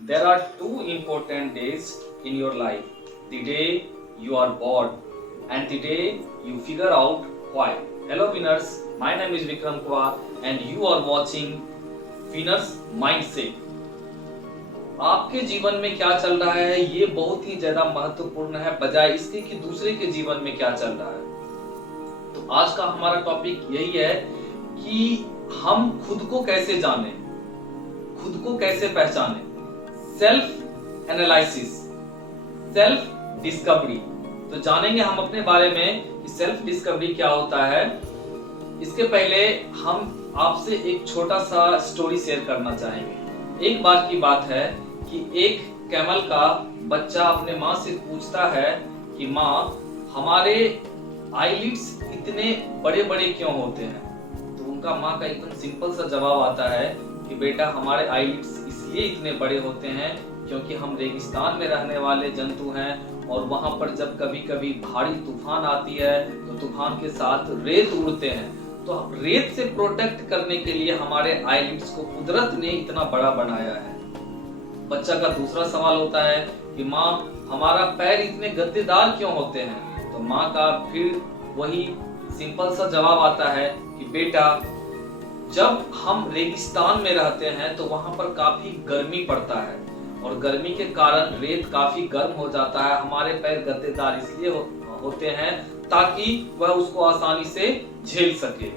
There are two important days in your life. The day you are born and the day you figure out why. Hello winners, my name is Vikram Kaur and you are watching Winners Mindset. आपके जीवन में क्या चल रहा है ये बहुत ही ज्यादा महत्वपूर्ण है बजाय इसके कि दूसरे के जीवन में क्या चल रहा है। तो आज का हमारा टॉपिक यही है कि हम खुद को कैसे जानें, खुद को कैसे पहचानें। Self analysis, self discovery. तो जानेंगे हम अपने बारे में कि सेल्फ डिस्कवरी क्या होता है। इसके पहले हम आपसे एक छोटा सा स्टोरी शेयर करना चाहेंगे। एक बार की बात है कि एक कैमल का बच्चा अपने माँ से पूछता है कि माँ, हमारे आईलिड्स इतने बड़े बड़े क्यों होते हैं। तो उनका माँ का एकदम सिंपल सा जवाब आता है कि बेटा, हमारे आईलिड्स इसलिए इतने बड़े होते हैं क्योंकि हम रेगिस्तान में रहने वाले जंतु हैं और वहां पर जब कभी कभी भारी तूफान आती है तो तूफान के साथ रेत उड़ते हैं। तो रेत से प्रोटेक्ट करने के लिए हमारे आईलिड्स को कुदरत ने इतना बड़ा बनाया है। बच्चा का दूसरा सवाल होता है कि माँ, हमारा पैर इतने गद्देदार क्यों होते हैं। तो माँ का फिर वही सिंपल सा जवाब आता है कि बेटा, जब हम रेगिस्तान में रहते हैं तो वहां पर काफी गर्मी पड़ता है और गर्मी के कारण रेत काफी गर्म हो जाता है। हमारे पैर गद्देदार इसलिए होते हैं ताकि वह उसको आसानी से झेल सके।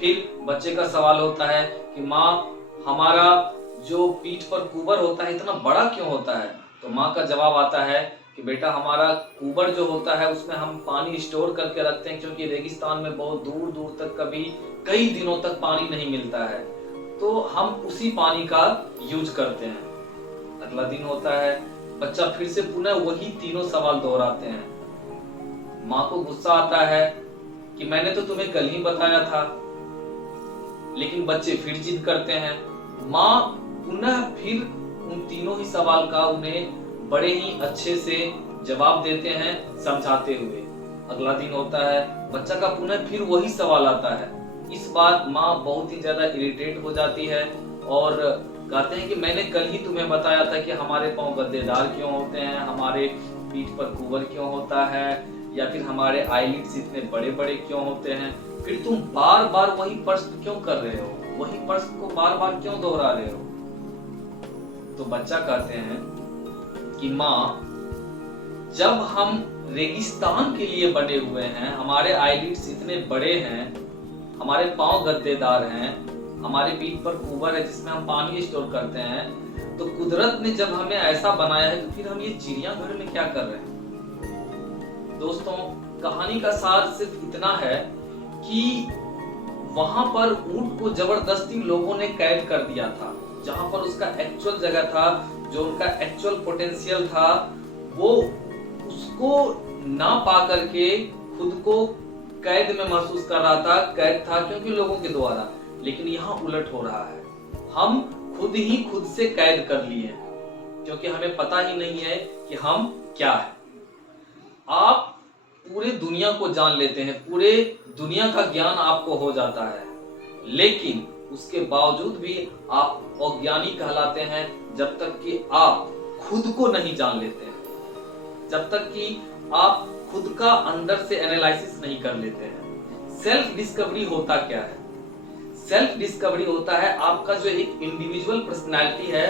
फिर बच्चे का सवाल होता है कि माँ, हमारा जो पीठ पर कुबर होता है इतना बड़ा क्यों होता है। तो माँ का जवाब आता है कि बेटा, हमारा कुबर जो होता है उसमें हम पानी स्टोर करके रखते हैं क्योंकि रेगिस्तान में बहुत दूर दूर तक कभी कई दिनों तक पानी नहीं मिलता है, तो हम उसी पानी का यूज करते हैं। अगला दिन होता है, बच्चा फिर से पुनः वही तीनों सवाल दोहराते हैं। माँ को गुस्सा आता है कि मैंने तो तुम्हें कल ही बताया था, लेकिन बच्चे फिर जिद करते हैं। माँ पुनः फिर उन तीनों ही सवाल का उन्हें बड़े ही अच्छे से जवाब देते हैं, समझाते हुए। अगला दिन होता है, बच्चा का पुनः फिर वही सवाल आता है। इस बार माँ बहुत ही ज्यादा इरिटेट हो जाती है और कहते हैं कि मैंने कल ही तुम्हें बताया था कि हमारे पांव गद्देदार क्यों होते हैं, हमारे पीठ पर कुबर क्यों होता है, या फिर हमारे आईलिड्स इतने बड़े बड़े क्यों होते हैं। फिर तुम बार बार वही प्रश्न क्यों कर रहे हो, वही प्रश्न को बार बार क्यों दोहरा रहे हो। तो बच्चा कहते हैं कि माँ, जब हम रेगिस्तान के लिए बने हुए हैं, हमारे आईलिड्स इतने बड़े हैं, हमारे पांव गद्देदार हैं, हमारे पीठ पर कुबर है जिसमें हम पानी स्टोर करते हैं, तो कुदरत ने जब हमें ऐसा बनाया है तो फिर हम ये चिड़ियाघर में क्या कर रहे हैं। दोस्तों, कहानी का सार सिर्फ इतना है कि वहां पर ऊंट को जबरदस्ती लोगों ने कैद कर दिया था, जहां पर उसका एक्चुअल जगह था, जो उनका एक्चुअल पोटेंशियल था, वो उसको ना पा करके खुद को कैद में महसूस कर रहा था। कैद था क्योंकि लोगों के द्वारा, लेकिन यहाँ उलट हो रहा है। हम खुद ही खुद से कैद कर लिए क्योंकि हमें पता ही नहीं है कि हम क्या है। आप पूरे दुनिया को जान लेते हैं, पूरे दुनिया का ज्ञान आपको हो जाता है, लेकिन उसके बावजूद भी आप अज्ञानी कहलाते हैं जब तक कि आप खुद को नहीं जान लेते हैं, जब तक कि आप खुद का अंदर से एनालिसिस नहीं कर लेते हैं। सेल्फ डिस्कवरी होता क्या है? सेल्फ डिस्कवरी होता है आपका जो एक इंडिविजुअल पर्सनैलिटी है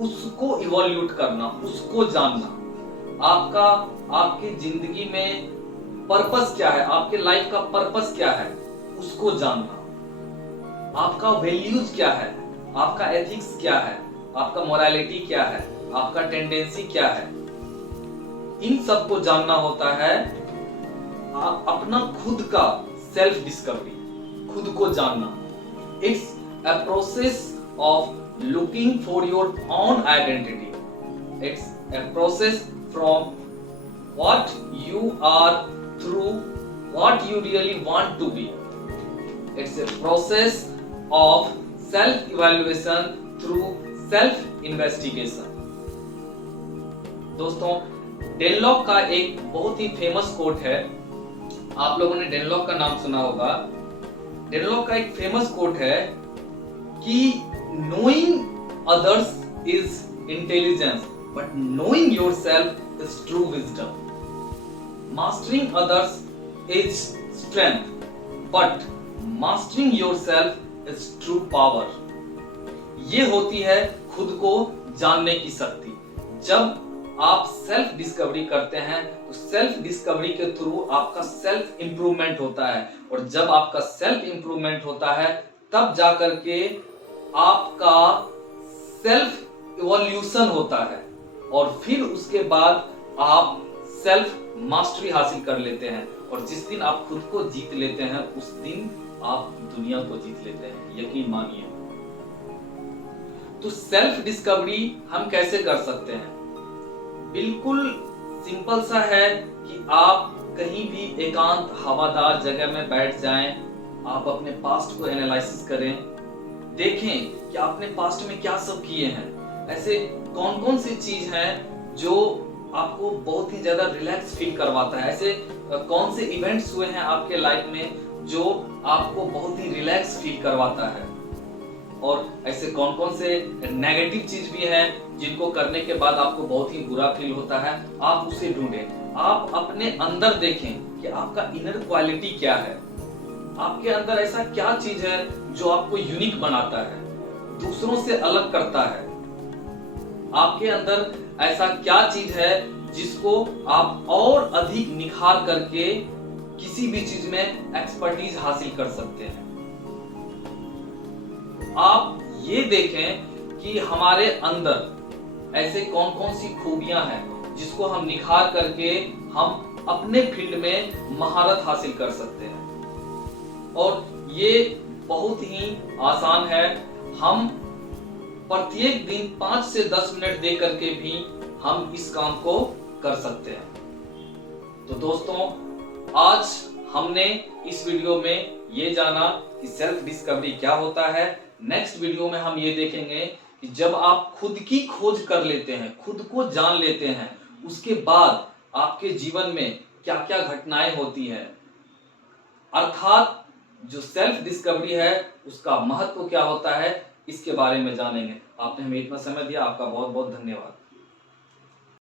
उसको इवोल्यूट करना, उसको जानना। आपका आपकी जिंदगी में पर्पस क्या है, आपके लाइफ का पर्पस क्या है, उसको जानना। आपका वैल्यूज क्या है, आपका एथिक्स क्या है, आपका मोरालिटी क्या है, आपका टेंडेंसी क्या है, इन सब को जानना होता है। अपना खुद का सेल्फ डिस्कवरी, खुद को जानना। It's a process of looking for your own identity. It's a process from what you are through what you really want to be. It's a process of self evaluation through self investigation। दोस्तों, डेनलॉक का एक बहुत ही famous quote है, आप लोगों ने डेनलॉक का नाम सुना होगा। डेनलॉक का एक फेमस कोट है कि knowing others is intelligence, but knowing yourself is true wisdom. Mastering others is strength, but mastering yourself is true power. ये होती है खुद को जानने की शक्ति। जब आप सेल्फ डिस्कवरी करते हैं तो सेल्फ डिस्कवरी के थ्रू आपका सेल्फ इंप्रूवमेंट होता है, और जब आपका सेल्फ इंप्रूवमेंट होता है तब जाकर के आपका सेल्फ इवोल्यूशन होता है, और फिर उसके बाद आप सेल्फ मास्टरी हासिल कर लेते हैं। और जिस दिन आप खुद को जीत लेते हैं उस दिन आप दुनिया को जीत लेते हैं, यकीन मानिए। तो सेल्फ डिस्कवरी हम कैसे कर सकते हैं? बिल्कुल सिंपल सा है कि आप कहीं भी एकांत हवादार जगह में बैठ जाएं, आप अपने पास्ट को एनालिसिस करें, देखें कि आपने पास्ट में क्या सब किए हैं, ऐसे कौन कौन सी चीज हैं जो आपको बहुत ही ज्यादा रिलैक्स फील करवाता है, ऐसे कौन से इवेंट्स हुए हैं आपके लाइफ में जो आपको बहुत ही रिलैक्स फील करवाता है, और ऐसे कौन कौन से नेगेटिव चीज भी हैं जिनको करने के बाद आपको बहुत ही बुरा फील होता है। आप उसे ढूंढें, आप अपने अंदर देखें कि आपका इनर क्वालिटी क्या है, आपके अंदर ऐसा क्या चीज है जो आपको यूनिक बनाता है, दूसरों से अलग करता है। आपके अंदर ऐसा क्या चीज है जिसको आप और अधिक निखार करके किसी भी चीज में एक्सपर्टीज हासिल कर सकते हैं। आप ये देखें कि हमारे अंदर ऐसे कौन कौन सी खूबियां हैं जिसको हम निखार करके हम अपने फील्ड में महारत हासिल कर सकते हैं। और ये बहुत ही आसान है, हम प्रत्येक दिन 5 से 10 मिनट दे करके भी हम इस काम को कर सकते हैं। तो दोस्तों, आज हमने इस वीडियो में ये जाना कि सेल्फ डिस्कवरी क्या होता है। नेक्स्ट वीडियो में हम ये देखेंगे कि जब आप खुद की खोज कर लेते हैं, खुद को जान लेते हैं, उसके बाद आपके जीवन में क्या क्या घटनाएं होती हैं, अर्थात जो सेल्फ डिस्कवरी है उसका महत्व क्या होता है, इसके बारे में जानेंगे। आपने हमें इतना समय दिया, आपका बहुत बहुत धन्यवाद।